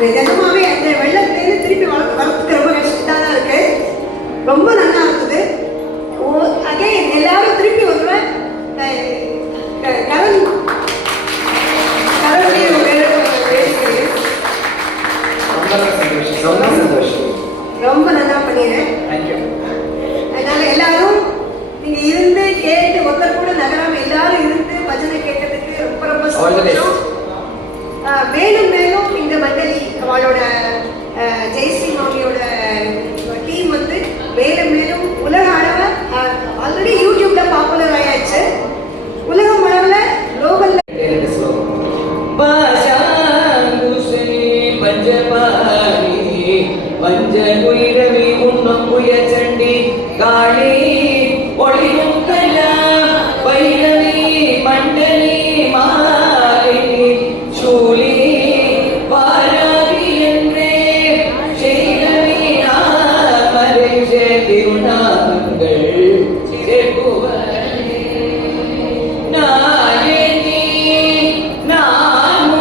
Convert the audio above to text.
நிஜமாவே அந்த வெள்ளத்துலேருந்து திருப்பி வளர்த்துக்கு ரொம்ப கஷ்டமாக தான் இருக்கு. ரொம்ப நல்லா இருக்குது. அகைன் எல்லாரும் திருப்பி வருவேன். ரொம்ப நல்லா பண்ணிடுறேன். அதனால எல்லாரும் நீங்க இருந்து கேட்டு ஒருத்தர் கூட நகராம எல்லாரும் இருந்து பஜனை கேட்டதுக்கு ரொம்ப ரொம்ப சந்தோஷம். மேலும் மேலும் இந்த மண்டலி அவளோட ஜெயஸ்ரீ மாமியோட டீம் வந்து மேலும் மேலும் உலக அளவு ஆல்ரெடி யூடியூப்ல பாப்புலர் ஆயாச்சு. உலகம் அளவுல குளோபல்ல பஞ்சகுயிரவி உண்ணும் புயச்சண்டி காளி ஒளியும் கலா பைரவி மண்டலி மாலினி சூலி பாராவி என்றே செய்தவி நாமரை திருநாமங்கள் Namo